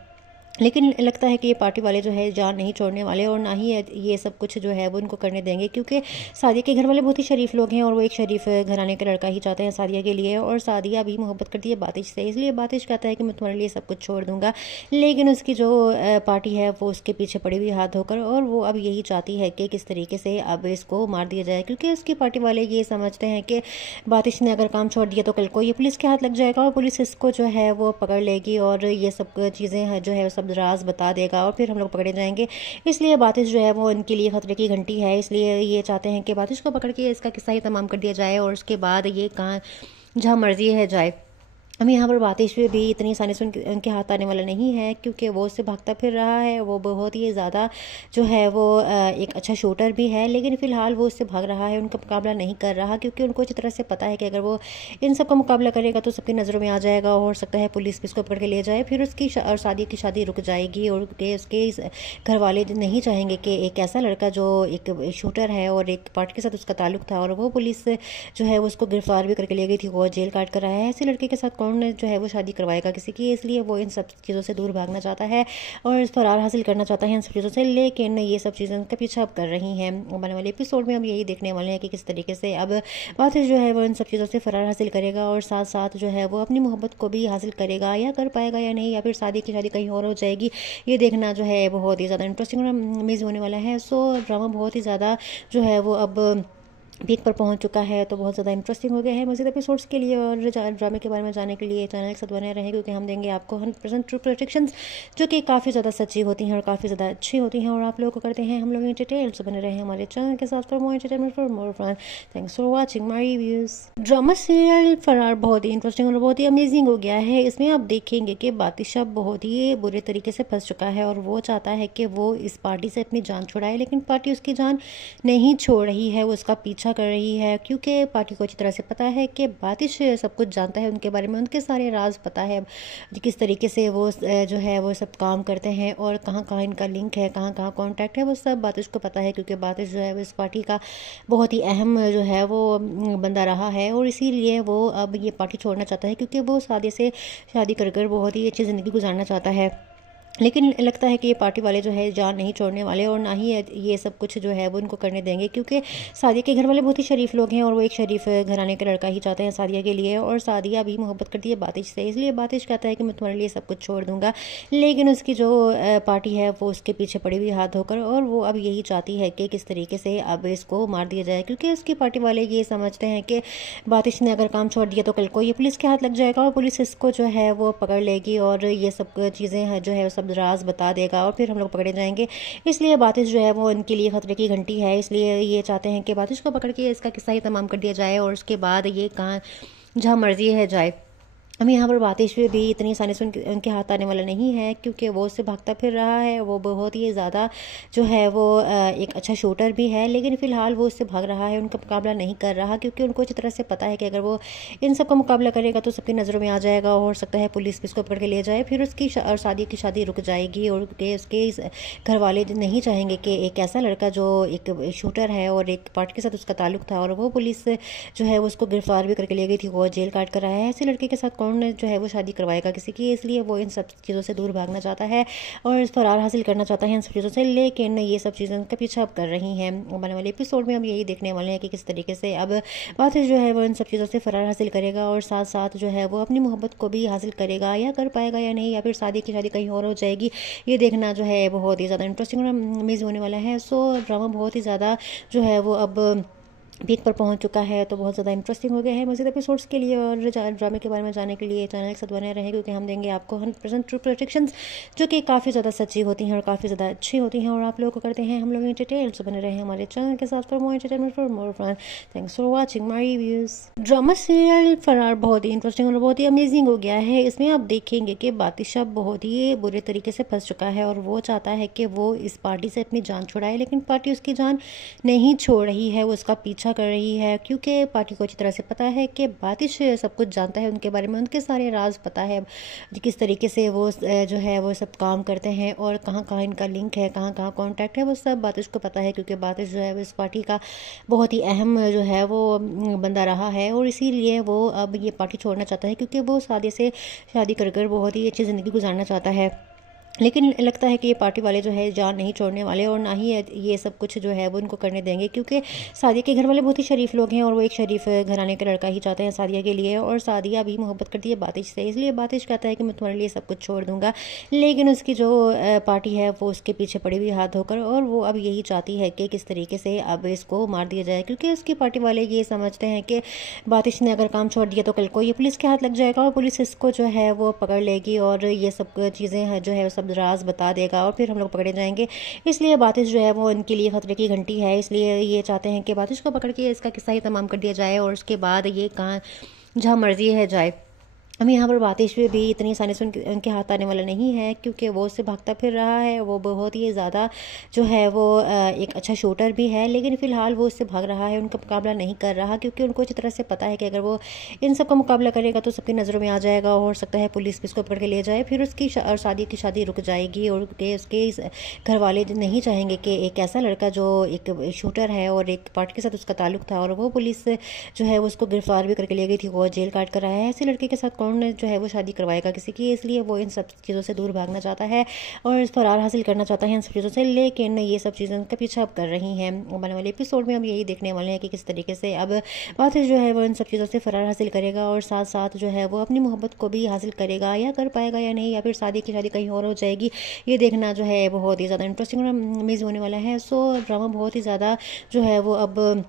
लेकिन लगता है कि ये पार्टी वाले जो है जान नहीं छोड़ने वाले और ना ही ये सब कुछ जो है वो उनको करने देंगे, क्योंकि सादिया के घर वाले बहुत ही शरीफ लोग हैं और वो एक शरीफ घराने का लड़का ही चाहते हैं सादिया के लिए, और सादिया भी मोहब्बत करती है बातिश से, इसलिए बातिश कहता है कि मैं तुम्हारे लिए सब कुछ छोड़ दूंगा। लेकिन उसकी जो पार्टी है वो उसके पीछे पड़ी हुई हाथ धोकर, और वो अब यही चाहती है कि किस तरीके से अब इसको मार दिया जाए, क्योंकि उसकी पार्टी वाले ये समझते हैं कि बातिश ने अगर काम छोड़ दिया तो कल को ये पुलिस के हाथ लग जाएगा और पुलिस इसको जो है वो पकड़ लेगी और ये सब चीज़ें जो है राज बता देगा और फिर हम लोग पकड़े जाएंगे। इसलिए बातिश जो है वो इनके लिए खतरे की घंटी है, इसलिए ये चाहते हैं कि बातिश को पकड़ के इसका किस्सा ही तमाम कर दिया जाए और उसके बाद ये कहाँ जहाँ मर्जी है जाए। अब यहाँ पर बातिश भी इतनी आसानी से उनके हाथ आने वाला नहीं है, क्योंकि वो उससे भागता फिर रहा है, वो बहुत ही ज़्यादा जो है वो एक अच्छा शूटर भी है, लेकिन फ़िलहाल वो उससे भाग रहा है, उनका मुकाबला नहीं कर रहा, क्योंकि उनको अच्छी तरह से पता है कि अगर वो इन सब का मुकाबला करेगा तो सबकी नज़रों में आ जाएगा और हो सकता है पुलिस भी इसको पकड़ के ले जाए, फिर उसकी और शादी रुक जाएगी और उसके घर वाले नहीं चाहेंगे कि एक ऐसा लड़का जो एक शूटर है और एक पार्टी के साथ उसका ताल्लुक था और वो पुलिस जो है वो उसको गिरफ्तार भी करके ले गई थी, वो जेल काट कर आया है, ऐसे लड़के के साथ कौन जो है वो शादी करवाएगा किसी की, इसलिए वो इन सब चीज़ों से दूर भागना चाहता है और फरार हासिल करना चाहता है इन सब चीज़ों से। लेकिन ये सब चीज़ें उनका पीछा अब कर रही हैं। आने वाले एपिसोड में हम यही देखने वाले हैं कि किस तरीके से अब बातिश जो है वो इन सब चीज़ों से फरार हासिल करेगा और साथ साथ जो है वो अपनी मोहब्बत को भी हासिल करेगा, या कर पाएगा या नहीं, या फिर शादी कहीं और हो जाएगी। ये देखना जो है बहुत ही ज़्यादा इंटरेस्टिंग और अमेजिंग होने वाला है। सो ड्रामा बहुत ही ज़्यादा जो है वो अब पीक पर पहुंच चुका है, तो बहुत ज़्यादा इंटरेस्टिंग हो गया है। मज़ीद एपिसोड्स के लिए और ड्रामे के बारे में जानने के लिए चैनल के साथ बने रहें, क्योंकि हम देंगे आपको 100% ट्रू प्रोडिक्शंस जो कि काफ़ी ज़्यादा सच्ची होती हैं और काफ़ी ज़्यादा अच्छी होती हैं और आप लोगों को करते हैं हम लोग डिटेल्स बने रहे हमारे चैनल के साथ for more entertainment for more fun. Thanks for watching my reviews. Drama serial Farar बहुत ही इंटरेस्टिंग और बहुत ही अमेजिंग हो गया है। इसमें आप देखेंगे कि बातिशा बहुत ही बुरे तरीके से फंस चुका है और वो चाहता है कि वो इस पार्टी से अपनी जान छुड़ाए, लेकिन पार्टी उसकी जान नहीं छोड़ रही है, वो उसका पीछा कर रही है, क्योंकि पार्टी को अच्छी तरह से पता है कि बातिश सब कुछ जानता है उनके बारे में, उनके सारे राज पता है, किस तरीके से वो जो है वो सब काम करते हैं और कहाँ कहाँ इनका लिंक है, कहाँ कहाँ कॉन्टैक्ट है, वो सब बातिश को पता है। क्योंकि बातिश जो है वो इस पार्टी का बहुत ही अहम जो है वो बंदा रहा है और इसीलिए वो अब ये पार्टी छोड़ना चाहता है, क्योंकि वो शादी से शादी कर बहुत ही अच्छी ज़िंदगी गुजारना चाहता है। लेकिन लगता है कि ये पार्टी वाले जो है जान नहीं छोड़ने वाले और ना ही ये सब कुछ जो है वो उनको करने देंगे, क्योंकि सादिया के घर वाले बहुत ही शरीफ लोग हैं और वो एक शरीफ घराने का लड़का ही चाहते हैं सादिया के लिए, और सादिया भी मोहब्बत करती है बातिश से, इसलिए बातिश कहता है कि मैं तुम्हारे लिए सब कुछ छोड़ दूंगा। लेकिन उसकी जो पार्टी है वो उसके पीछे पड़ी हुई हाथ धोकर, और वो अब यही चाहती है कि किस तरीके से अब इसको मार दिया जाए, क्योंकि उसकी पार्टी वाले ये समझते हैं कि बातिश ने अगर काम छोड़ दिया तो कल को ये पुलिस के हाथ लग जाएगा और पुलिस इसको जो है वो पकड़ लेगी और ये सब चीज़ें जो है राज बता देगा और फिर हम लोग पकड़े जाएंगे। इसलिए बातिश जो है वो इनके लिए खतरे की घंटी है, इसलिए ये चाहते हैं कि बातिश को पकड़ के इसका किस्सा ही तमाम कर दिया जाए और उसके बाद ये कहाँ जहाँ मर्जी है जाए। अब यहाँ पर बातिश भी इतनी आसानी से उनके हाथ आने वाला नहीं है, क्योंकि वो उससे भागता फिर रहा है। वो बहुत ही ज़्यादा जो है वो एक अच्छा शूटर भी है, लेकिन फ़िलहाल वो उससे भाग रहा है, उनका मुकाबला नहीं कर रहा, क्योंकि उनको अच्छी तरह से पता है कि अगर वो इन सब का मुकाबला करेगा तो सबकी नज़रों में आ जाएगा और हो सकता है पुलिस भी इसको पकड़ के ले जाए, फिर उसकी और शादी रुक जाएगी और उसके घर वाले नहीं चाहेंगे कि एक ऐसा लड़का जो एक शूटर है और एक पार्टी के साथ उसका ताल्लुक था और वो पुलिस जो है वो उसको गिरफ्तार भी करके ले गई थी, वो जेल काट कर आया है, ऐसे लड़के के साथ कौन जो है वो शादी करवाएगा किसी की, इसलिए वो इन सब चीज़ों से दूर भागना चाहता है और फरार हासिल करना चाहता है इन सब चीज़ों से। लेकिन ये सब चीज़ें उनका पीछा अब कर रही हैं। आने वाले एपिसोड में हम यही देखने वाले हैं कि किस तरीके से अब बातिश जो है वो इन सब चीज़ों से फरार हासिल करेगा और साथ साथ जो है वो अपनी मोहब्बत को भी हासिल करेगा, या कर पाएगा या नहीं, या फिर शादी कहीं और हो जाएगी। ये देखना जो है बहुत ही ज़्यादा इंटरेस्टिंग और अमेजिंग होने वाला है। सो ड्रामा बहुत ही ज़्यादा जो है वो अब पीक पर पहुंच चुका है, तो बहुत ज़्यादा इंटरेस्टिंग हो गया है। मज़ीद एपिसोड्स के लिए और ड्रामे के बारे में जानने के लिए चैनल के साथ बने रहें, क्योंकि हम देंगे आपको 100% ट्रू प्रोडिक्शंस जो कि काफ़ी ज़्यादा सच्ची होती हैं और काफ़ी ज़्यादा अच्छी होती हैं और आप लोगों को करते हैं हम लोग डिटेल्स बने रहे हमारे चैनल के साथ for more entertainment for more fun. Thanks for watching my reviews. Drama serial Farar बहुत ही इंटरेस्टिंग और बहुत ही अमेजिंग हो गया है। इसमें आप देखेंगे कि बातिशा बहुत ही बुरे तरीके से फंस चुका है और वो चाहता है कि वो इस पार्टी से अपनी जान छुड़ाए, लेकिन पार्टी उसकी जान नहीं छोड़ रही है, वो उसका पीछा कर रही है, क्योंकि पार्टी को अच्छी तरह से पता है कि बातिश सब कुछ जानता है उनके बारे में, उनके सारे राज पता है, किस तरीके से वो जो है वो सब काम करते हैं और कहाँ कहाँ इनका लिंक है, कहाँ कहाँ कॉन्टैक्ट है, वो सब बातिश को पता है। क्योंकि बातिश जो है वो इस पार्टी का बहुत ही अहम जो है वो बंदा रहा है और इसीलिए वो अब ये पार्टी छोड़ना चाहता है, क्योंकि वो शादी से शादी कर बहुत ही अच्छी ज़िंदगी गुजारना चाहता है। लेकिन लगता है कि ये पार्टी वाले जो है जान नहीं छोड़ने वाले और ना ही ये सब कुछ जो है वो उनको करने देंगे, क्योंकि सादिया के घर वाले बहुत ही शरीफ लोग हैं और वो एक शरीफ घराने का लड़का ही चाहते हैं सादिया के लिए, और सादिया भी मोहब्बत करती है बातिश से, इसलिए बातिश कहता है कि मैं तुम्हारे लिए सब कुछ छोड़ दूंगा। लेकिन उसकी जो पार्टी है वो उसके पीछे पड़ी हुई हाथ धोकर, और वो अब यही चाहती है कि किस तरीके से अब इसको मार दिया जाए, क्योंकि उसकी पार्टी वाले ये समझते हैं कि बातिश ने अगर काम छोड़ दिया तो कल को ये पुलिस के हाथ लग जाएगा और पुलिस इसको जो है वो पकड़ लेगी और ये सब चीज़ें जो है राज बता देगा और फिर हम लोग पकड़े जाएंगे। इसलिए बातिश जो है वो इनके लिए खतरे की घंटी है, इसलिए ये चाहते हैं कि बातिश को पकड़ के इसका किस्सा ही तमाम कर दिया जाए और उसके बाद ये कहाँ जहाँ मर्जी है जाए। अब यहाँ पर बातिश भी इतनी आसानी से उनके हाथ आने वाला नहीं है, क्योंकि वो उससे भागता फिर रहा है। वो बहुत ही ज़्यादा जो है वो एक अच्छा शूटर भी है, लेकिन फ़िलहाल वो उससे भाग रहा है, उनका मुकाबला नहीं कर रहा, क्योंकि उनको अच्छी तरह से पता है कि अगर वो इन सब का मुकाबला करेगा तो सबकी नज़रों में आ जाएगा और हो सकता है पुलिस भी इसको पकड़ के ले जाए, फिर उसकी और शादी रुक जाएगी और उसके घर वाले नहीं चाहेंगे कि एक ऐसा लड़का जो एक शूटर है और एक पार्टी के साथ उसका ताल्लुक था और वो पुलिस जो है वो उसको गिरफ्तार भी करके ले गई थी, वो जेल काट कर आया है, ऐसे लड़के के साथ कौन जो है वो शादी करवाएगा किसी की, इसलिए वो इन सब चीज़ों से दूर भागना चाहता है और फरार हासिल करना चाहता है इन सब चीज़ों से। लेकिन ये सब चीज़ें उनका पीछा अब कर रही हैं। आने वाले एपिसोड में हम यही देखने वाले हैं कि किस तरीके से अब बातिश जो है वो इन सब चीज़ों से फरार हासिल करेगा और साथ साथ जो है वो अपनी मोहब्बत को भी हासिल करेगा, या कर पाएगा या नहीं, या फिर शादी की शादी कहीं और हो जाएगी। ये देखना जो है बहुत ही ज़्यादा इंटरेस्टिंग और अमेजिंग होने वाला है। सो ड्रामा बहुत ही ज़्यादा जो है वो अब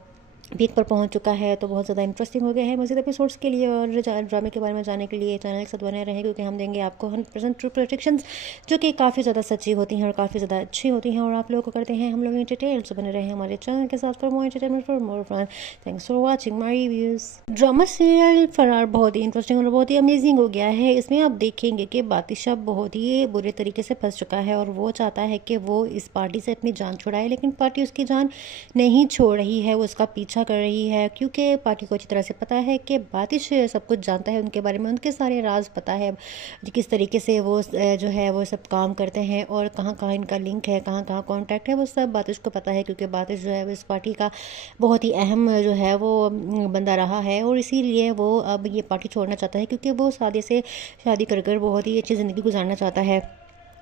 पीक पर पहुंच चुका है, तो बहुत ज़्यादा इंटरेस्टिंग हो गया है। मज़ीद एपिसोड्स के लिए और ड्रामे के बारे में जानने के लिए चैनल के साथ बने रहें, क्योंकि हम देंगे आपको 100% ट्रू प्रेडिक्शंस जो कि काफ़ी ज़्यादा सच्ची होती हैं और काफ़ी ज़्यादा अच्छी होती हैं और आप लोगों को करते हैं हम लोग डिटेल्स बने रहे हमारे चैनल के साथ for more entertainment for more fun. Thanks for watching my reviews. Drama serial Farar बहुत ही इंटरेस्टिंग और बहुत ही अमेजिंग हो गया है। इसमें आप देखेंगे कि बातिशा बहुत ही बुरे तरीके से फंस चुका है और वो चाहता है कि वो इस पार्टी से अपनी जान छुड़ाए, लेकिन पार्टी उसकी जान नहीं छोड़ रही है, वो उसका पीछा कर रही है, क्योंकि पार्टी को अच्छी तरह से पता है कि बातिश सब कुछ जानता है उनके बारे में, उनके सारे राज पता है, किस तरीके से वो जो है वो सब काम करते हैं और कहाँ कहाँ इनका लिंक है, कहाँ कहाँ कॉन्टैक्ट है, वो सब बातिश को पता है। क्योंकि बातिश जो है वो इस पार्टी का बहुत ही अहम जो है वो बंदा रहा है और इसीलिए वो अब ये पार्टी छोड़ना चाहता है, क्योंकि वो सादे से शादी कर कर बहुत ही अच्छी ज़िंदगी गुजारना चाहता है।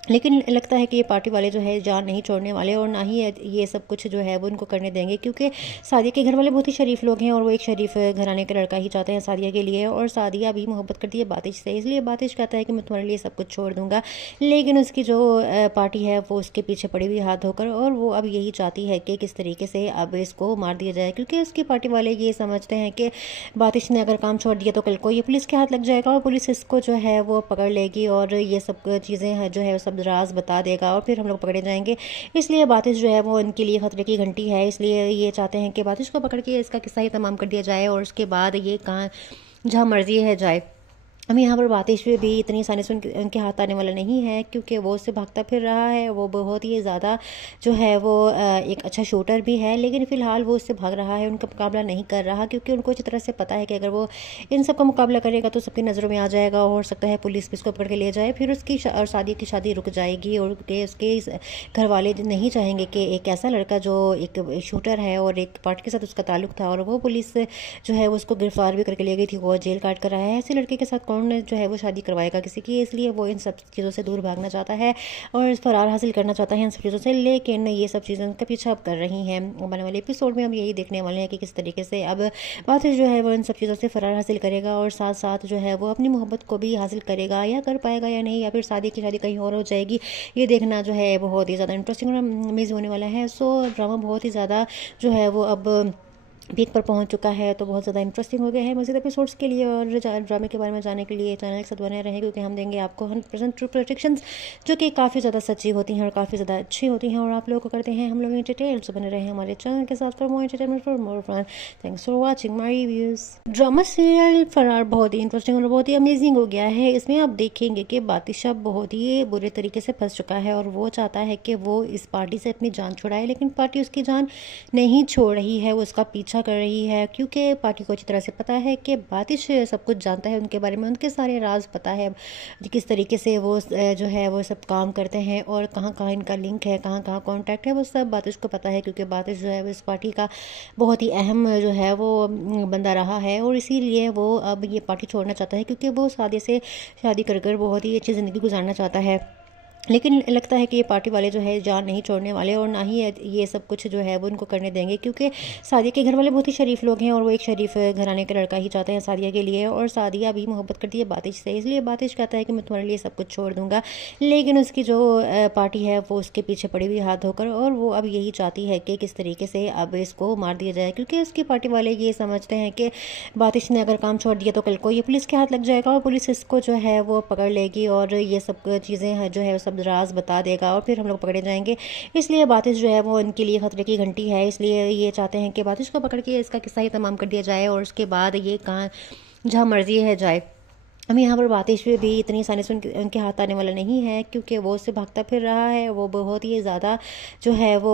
लेकिन लगता है कि ये पार्टी वाले जो है जान नहीं छोड़ने वाले और ना ही ये सब कुछ जो है वो उनको करने देंगे, क्योंकि सादिया के घर वाले बहुत ही शरीफ लोग हैं और वो एक शरीफ घराने का लड़का ही चाहते हैं सादिया के लिए, और सादिया भी मोहब्बत करती है बातिश से, इसलिए बातिश कहता है कि मैं तुम्हारे लिए सब कुछ छोड़ दूंगा। लेकिन उसकी जो पार्टी है वो उसके पीछे पड़ी हुई हाथ धोकर, और वो अब यही चाहती है कि किस तरीके से अब इसको मार दिया जाए, क्योंकि उसकी पार्टी वाले ये समझते हैं कि बातिश ने अगर काम छोड़ दिया तो कल को ये पुलिस के हाथ लग जाएगा और पुलिस इसको जो है वो पकड़ लेगी और ये सब चीज़ें जो है सब राज बता देगा और फिर हम लोग पकड़े जाएंगे। इसलिए बातिश जो है वो इनके लिए खतरे की घंटी है, इसलिए ये चाहते हैं कि बातिश को पकड़ के इसका किस्सा ही तमाम कर दिया जाए और उसके बाद ये कहाँ जहाँ मर्जी है जाए। अब यहाँ पर बातिश भी इतनी आसानी से उनके हाथ आने वाला नहीं है, क्योंकि वो उससे भागता फिर रहा है। वो बहुत ही ज़्यादा जो है वो एक अच्छा शूटर भी है, लेकिन फ़िलहाल वो उससे भाग रहा है, उनका मुकाबला नहीं कर रहा, क्योंकि उनको अच्छी तरह से पता है कि अगर वो इन सब का मुकाबला करेगा तो सबकी नज़रों में आ जाएगा और हो सकता है पुलिस भी इसको पकड़ के ले जाए, फिर उसकी और शादी की शादी रुक जाएगी और उसके घर वाले नहीं चाहेंगे कि एक ऐसा लड़का जो एक शूटर है और एक पार्टी के साथ उसका ताल्लुक था और वो पुलिस जो है वो उसको गिरफ्तार भी करके ले गई थी, वो जेल काट कर आया है, ऐसे लड़के के साथ कौन जो है वो शादी करवाएगा किसी की, इसलिए वो इन सब चीज़ों से दूर भागना चाहता है और फरार हासिल करना चाहता है इन सब चीज़ों से। लेकिन ये सब चीज़ें उनका पीछा अब कर रही हैं। आने वाले एपिसोड में हम यही देखने वाले हैं कि किस तरीके से अब बातिश जो है वो इन सब चीज़ों से फरार हासिल करेगा और साथ साथ जो है वो अपनी मोहब्बत को भी हासिल करेगा, या कर पाएगा या नहीं, या फिर शादी की शादी कहीं और हो जाएगी। ये देखना जो है बहुत ही ज़्यादा इंटरेस्टिंग और अमेजिंग होने वाला है। सो ड्रामा बहुत ही ज़्यादा जो है वो अब पीक पर पहुंच चुका है, तो बहुत ज़्यादा इंटरेस्टिंग हो गया है। मज़ीद एपिसोड्स के लिए और ड्रामे के बारे में जानने के लिए चैनल के साथ बने रहें, क्योंकि हम देंगे आपको 100% ट्रू प्रेडिक्शंस जो कि काफ़ी ज़्यादा सच्ची होती हैं और काफ़ी ज़्यादा अच्छी होती हैं और आप लोगों को करते हैं हम लोग डिटेल्स बने रहे हमारे चैनल के साथ for more entertainment for more fun. Thanks for watching my reviews. Drama serial Farar बहुत ही इंटरेस्टिंग और बहुत ही अमेजिंग हो गया है। इसमें आप देखेंगे कि बातिशा बहुत ही बुरे तरीके से फंस चुका है और वो चाहता है कि वो इस पार्टी से अपनी जान छुड़ाए, लेकिन पार्टी उसकी जान नहीं छोड़ रही है, वो उसका पीछा कर रही है, क्योंकि पार्टी को अच्छी तरह से पता है कि बातिश सब कुछ जानता है उनके बारे में, उनके सारे राज पता है, किस तरीके से वो जो है वो सब काम करते हैं और कहाँ कहाँ इनका लिंक है, कहाँ कहाँ कॉन्टैक्ट है, वो सब बातिश को पता है। क्योंकि बातिश जो है वो इस पार्टी का बहुत ही अहम जो है वो बंदा रहा है और इसीलिए वो अब ये पार्टी छोड़ना चाहता है, क्योंकि वो सादे से शादी कर कर बहुत ही अच्छी ज़िंदगी गुजारना चाहता है। लेकिन लगता है कि ये पार्टी वाले जो है जान नहीं छोड़ने वाले और ना ही ये सब कुछ जो है वो उनको करने देंगे, क्योंकि सादिया के घर वाले बहुत ही शरीफ लोग हैं और वो एक शरीफ घराने का लड़का ही चाहते हैं सादिया के लिए, और सादिया भी मोहब्बत करती है बातिश से, इसलिए बातिश कहता है कि मैं तुम्हारे लिए सब कुछ छोड़ दूंगा। लेकिन उसकी जो पार्टी है वो उसके पीछे पड़ी हुई हाथ धोकर, और वो अब यही चाहती है कि किस तरीके से अब इसको मार दिया जाए, क्योंकि उसकी पार्टी वाले ये समझते हैं कि बातिश ने अगर काम छोड़ दिया तो कल को ये पुलिस के हाथ लग जाएगा और पुलिस इसको जो है वो पकड़ लेगी और ये सब चीज़ें जो है राज बता देगा और फिर हम लोग पकड़े जाएंगे। इसलिए बातिश जो है वो इनके लिए खतरे की घंटी है, इसलिए ये चाहते हैं कि बातिश को पकड़ के इसका किस्सा ही तमाम कर दिया जाए और उसके बाद ये कहाँ जहाँ मर्जी है जाए। अब यहाँ पर बातिश भी इतनी आसानी से उनके हाथ आने वाला नहीं है, क्योंकि वो उससे भागता फिर रहा है। वो बहुत ही ज़्यादा जो है वो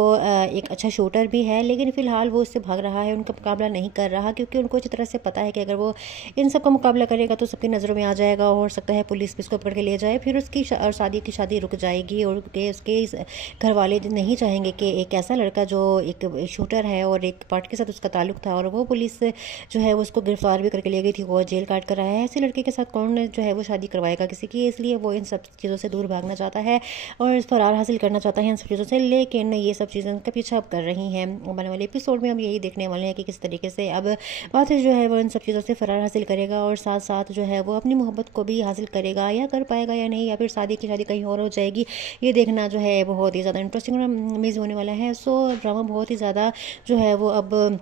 एक अच्छा शूटर भी है, लेकिन फ़िलहाल वो उससे भाग रहा है, उनका मुकाबला नहीं कर रहा, क्योंकि उनको अच्छी तरह से पता है कि अगर वो इन सब का मुकाबला करेगा तो सबकी नज़रों में आ जाएगा और हो सकता है पुलिस भी इसको पकड़ के ले जाए, फिर उसकी और शादी की शादी रुक जाएगी और उसके घर वाले नहीं चाहेंगे कि एक ऐसा लड़का जो एक शूटर है और एक पार्टी के साथ उसका ताल्लुक था और वो पुलिस जो है वो उसको गिरफ्तार भी करके ले गई थी, वो जेल काट कर आया है, ऐसे लड़के के साथ कौन जो है वो शादी करवाएगा किसी की, इसलिए वो इन सब चीज़ों से दूर भागना चाहता है और फरार हासिल करना चाहता है इन सब चीज़ों से, लेकिन ये सब चीज़ें उनका पीछा अब कर रही हैं। आने वाले एपिसोड में हम यही देखने वाले हैं कि किस तरीके से अब बातिश जो है वो इन सब चीज़ों से फरार हासिल करेगा और साथ साथ जो है वो अपनी मोहब्बत को भी हासिल करेगा, या कर पाएगा या नहीं, या फिर शादी कहीं और हो जाएगी। ये देखना जो है बहुत ही ज़्यादा इंटरेस्टिंग और अमेजिंग होने वाला है। सो ड्रामा बहुत ही ज़्यादा जो है वो अब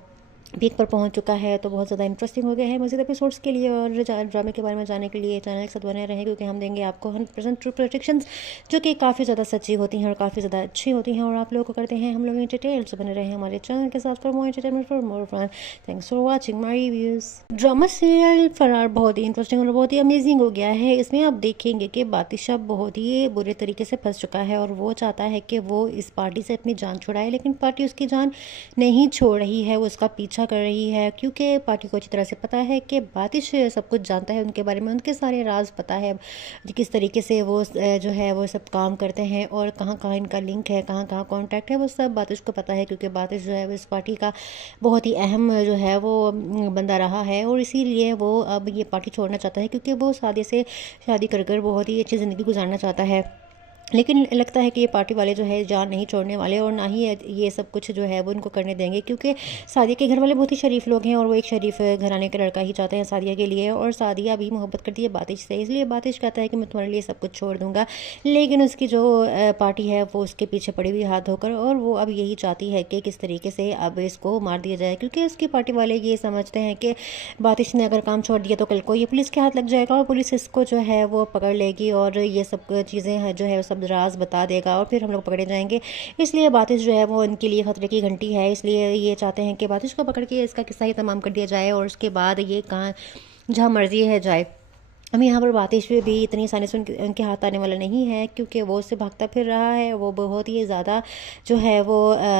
पीक पर पहुंच चुका है, तो बहुत ज़्यादा इंटरेस्टिंग हो गया है। मज़ीद एपिसोड्स के लिए और ड्रामे के बारे में जानने के लिए चैनल के साथ बने रहें, क्योंकि हम देंगे आपको 100% ट्रू प्रेडिक्शंस जो कि काफ़ी ज़्यादा सच्ची होती हैं और काफ़ी ज़्यादा अच्छी होती हैं और आप लोगों को करते हैं हम लोग डिटेल्स बने रहे हमारे चैनल के साथ for more entertainment for more fun. Thanks for watching my reviews. Drama serial Farar बहुत ही इंटरेस्टिंग और बहुत ही अमेजिंग हो गया है। इसमें आप देखेंगे कि बातिशा बहुत ही बुरे तरीके से फंस चुका है और वो चाहता है कि वो इस पार्टी से अपनी जान छुड़ाए, लेकिन पार्टी उसकी जान नहीं छोड़ रही है, वो उसका पीछा कर रही है, क्योंकि पार्टी को अच्छी तरह से पता है कि बातिश सब कुछ जानता है उनके बारे में, उनके सारे राज पता है, किस तरीके से वो जो है वो सब काम करते हैं और कहाँ कहाँ इनका लिंक है, कहाँ कहाँ कॉन्टैक्ट है, वो सब बातिश को पता है, क्योंकि बातिश जो है वो इस पार्टी का बहुत ही अहम जो है वो बंदा रहा है और इसीलिए वो अब ये पार्टी छोड़ना चाहता है, क्योंकि वो शादी से शादी कर कर बहुत ही अच्छी ज़िंदगी गुजारना चाहता है। लेकिन लगता है कि ये पार्टी वाले जो है जान नहीं छोड़ने वाले और ना ही ये सब कुछ जो है वो उनको करने देंगे, क्योंकि सादिया के घर वाले बहुत ही शरीफ लोग हैं और वो एक शरीफ घराने का लड़का ही चाहते हैं सादिया के लिए, और सादिया भी मोहब्बत करती है बातिश से, इसलिए बातिश कहता है कि मैं तुम्हारे लिए सब कुछ छोड़ दूंगा। लेकिन उसकी जो पार्टी है वो उसके पीछे पड़ी हुई हाथ धोकर, और वो अब यही चाहती है कि किस तरीके से अब इसको मार दिया जाए, क्योंकि उसकी पार्टी वाले ये समझते हैं कि बातिश ने अगर काम छोड़ दिया तो कल को ये पुलिस के हाथ लग जाएगा और पुलिस इसको जो है वो पकड़ लेगी और ये सब चीज़ें जो है राज बता देगा और फिर हम लोग पकड़े जाएंगे। इसलिए बातिश जो है वो इनके लिए खतरे की घंटी है, इसलिए ये चाहते हैं कि बातिश को पकड़ के इसका किस्सा ही तमाम कर दिया जाए और उसके बाद ये कहाँ जहाँ मर्जी है जाए। अब यहाँ पर बातिश भी इतनी आसानी से उनके हाथ आने वाला नहीं है, क्योंकि वो उससे भागता फिर रहा है, वो बहुत ही ज़्यादा जो है वो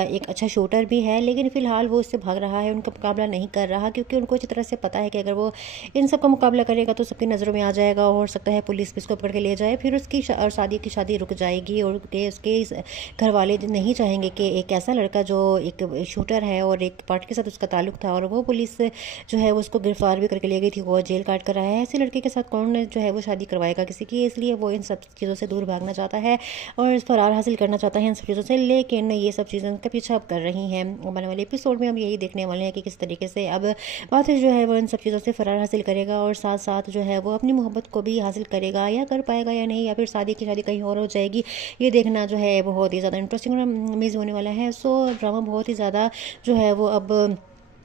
एक अच्छा शूटर भी है, लेकिन फ़िलहाल वो उससे भाग रहा है, उनका मुकाबला नहीं कर रहा, क्योंकि उनको अच्छी तरह से पता है कि अगर वो इन सब का मुकाबला करेगा तो सबकी नज़रों में आ जाएगा और हो सकता है पुलिस भी इसको पकड़ के ले जाए, फिर उसकी और शादी रुक जाएगी और उसके घर वाले नहीं चाहेंगे कि एक ऐसा लड़का जो एक शूटर है और एक पार्टी के साथ उसका ताल्लुक था और वो पुलिस जो है वो उसको गिरफ्तार भी करके ले गई थी, वो जेल काट कर आया है, ऐसे लड़के के साथ कौन जो है वो शादी करवाएगा किसी की, इसलिए वो इन सब चीज़ों से दूर भागना चाहता है और फरार हासिल करना चाहता है इन सब चीज़ों से, लेकिन ये सब चीज़ें उनका पीछा अब कर रही हैं। आने वाले एपिसोड में हम यही देखने वाले हैं कि किस तरीके से अब बातिश जो है वो इन सब चीज़ों से फरार हासिल करेगा और साथ साथ जो है वो अपनी मोहब्बत को भी हासिल करेगा, या कर पाएगा या नहीं, या फिर शादी कहीं और हो जाएगी। ये देखना जो है बहुत ही ज़्यादा इंटरेस्टिंग और अमेजिंग होने वाला है। सो ड्रामा बहुत ही ज़्यादा जो है वो अब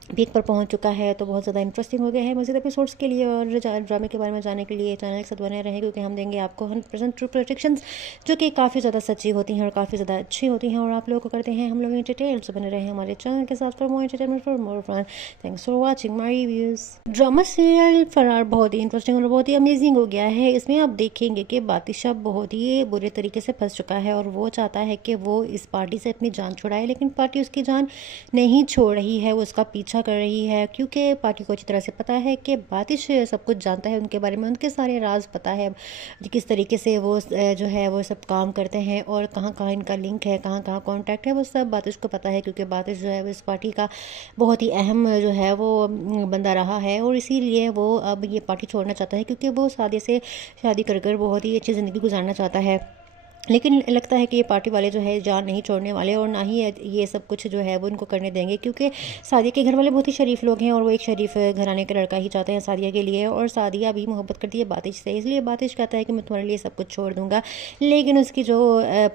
पीक पर पहुंच चुका है, तो बहुत ज़्यादा इंटरेस्टिंग हो गया है। मज़ीद एपिसोड्स के लिए और ड्रामे के बारे में जानने के लिए चैनल के साथ बने रहें, क्योंकि हम देंगे आपको 100% ट्रू प्रेडिक्शंस जो कि काफ़ी ज़्यादा सच्ची होती हैं और काफ़ी ज़्यादा अच्छी होती हैं और आप लोगों को करते हैं हम लोग डिटेल्स बने रहे हमारे चैनल के साथ for more entertainment for more fun. Thanks for watching my reviews. Drama serial Farar बहुत ही इंटरेस्टिंग और बहुत ही अमेजिंग हो गया है। इसमें आप देखेंगे कि बातिशा बहुत ही बुरे तरीके से फंस चुका है और वो चाहता है कि वो इस पार्टी से अपनी जान छुड़ाए, लेकिन पार्टी उसकी जान नहीं छोड़ रही है, वो उसका पीछा कर रही है, क्योंकि पार्टी को अच्छी तरह से पता है कि बातिश सब कुछ जानता है उनके बारे में, उनके सारे राज पता है, किस तरीके से वो जो है वो सब काम करते हैं और कहाँ कहाँ इनका लिंक है, कहाँ कहाँ कॉन्टैक्ट है, वो सब बातिश को पता है, क्योंकि बातिश जो है वो इस पार्टी का बहुत ही अहम जो है वो बंदा रहा है और इसीलिए वो अब ये पार्टी छोड़ना चाहता है, क्योंकि वो शादी से शादी कर कर बहुत ही अच्छी ज़िंदगी गुजारना चाहता है। लेकिन लगता है कि ये पार्टी वाले जो है जान नहीं छोड़ने वाले और ना ही ये सब कुछ जो है वो उनको करने देंगे, क्योंकि सादिया के घर वाले बहुत ही शरीफ लोग हैं और वो एक शरीफ घराने का लड़का ही चाहते हैं सादिया के लिए, और सादिया भी मोहब्बत करती है बातिश से, इसलिए बातिश कहता है कि मैं तुम्हारे लिए सब कुछ छोड़ दूंगा। लेकिन उसकी जो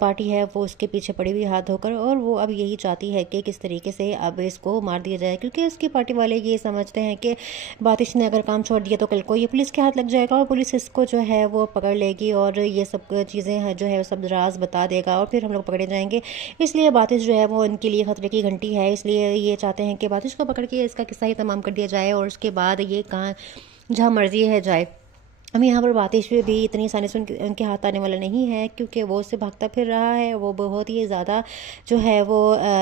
पार्टी है वो उसके पीछे पड़ी हुई हाथ धोकर, और वो अब यही चाहती है कि किस तरीके से अब इसको मार दिया जाए, क्योंकि उसकी पार्टी वाले ये समझते हैं कि बातिश ने अगर काम छोड़ दिया तो कल को ये पुलिस के हाथ लग जाएगा और पुलिस इसको जो है वो पकड़ लेगी और ये सब चीज़ें जो है राज बता देगा और फिर हम लोग पकड़े जाएंगे। इसलिए बातिश जो है वो इनके लिए खतरे की घंटी है, इसलिए ये चाहते हैं कि बातिश को पकड़ के इसका किस्सा ही तमाम कर दिया जाए और उसके बाद ये कहाँ जहाँ मर्जी है जाए। अब यहाँ पर बातिश भी इतनी आसानी से उनके हाथ आने वाला नहीं है, क्योंकि वो उससे भागता फिर रहा है, वो बहुत ही ज़्यादा जो है वो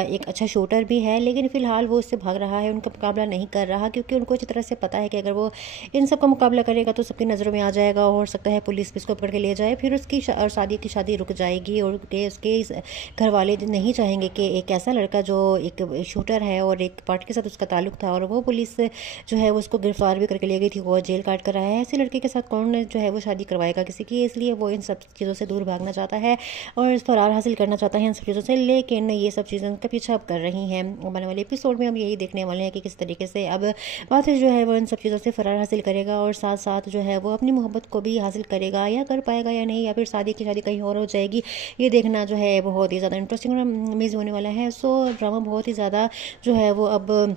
एक अच्छा शूटर भी है, लेकिन फ़िलहाल वो उससे भाग रहा है, उनका मुकाबला नहीं कर रहा, क्योंकि उनको अच्छी तरह से पता है कि अगर वो इन सब का मुकाबला करेगा तो सबकी नज़रों में आ जाएगा और हो सकता है पुलिस भी इसको पकड़ के ले जाए, फिर उसकी और शादी रुक जाएगी और उसके घर वाले नहीं चाहेंगे कि एक ऐसा लड़का जो एक शूटर है और एक पार्टी के साथ उसका ताल्लुक था और वो पुलिस जो है वो उसको गिरफ्तार भी करके ले गई थी, वो जेल काट कर आया है, ऐसे लड़के के साथ कौन जो है वो शादी करवाएगा किसी की, इसलिए वो इन सब चीज़ों से दूर भागना चाहता है और फरार हासिल करना चाहता है इन सब चीज़ों से। लेकिन ये सब चीज़ें उनका पीछा अब कर रही हैं। आने वाले एपिसोड में हम यही देखने वाले हैं कि किस तरीके से अब बातिश जो है वो इन सब चीज़ों से फरार हासिल करेगा और साथ साथ जो है वो अपनी मोहब्बत को भी हासिल करेगा, या कर पाएगा या नहीं, या फिर शादी कहीं और हो जाएगी। ये देखना जो है बहुत ही ज़्यादा इंटरेस्टिंग और अमेजिंग होने वाला है। सो ड्रामा बहुत ही ज़्यादा जो है वो अब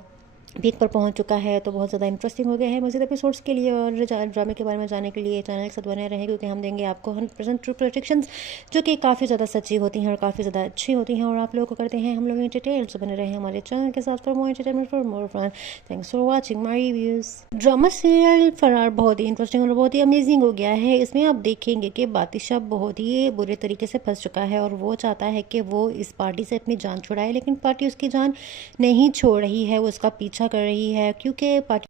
पीक पर पहुंच चुका है, तो बहुत ज़्यादा इंटरेस्टिंग हो गया है। मज़ीद एपिसोड्स के लिए और ड्रामे के बारे में जानने के लिए चैनल के साथ बने रहें, क्योंकि हम देंगे आपको 100% ट्रू प्रोडिक्शंस जो कि काफ़ी ज़्यादा सच्ची होती हैं और काफ़ी ज़्यादा अच्छी होती हैं और आप लोगों को करते हैं हम लोग एंटरटेन। तो बने रहें हमारे चैनल के साथ for more entertainment, for more fun. Thanks for watching my reviews. Drama serial Farar बहुत ही इंटरेस्टिंग और बहुत ही अमेजिंग हो गया है। इसमें आप देखेंगे कि बातिशा बहुत ही बुरे तरीके से फंस चुका है और वो चाहता है कि वो इस पार्टी से अपनी जान छुड़ाए, लेकिन पार्टी उसकी जान नहीं छोड़ रही है, वो उसका पीछा कर रही है, क्योंकि पार्टी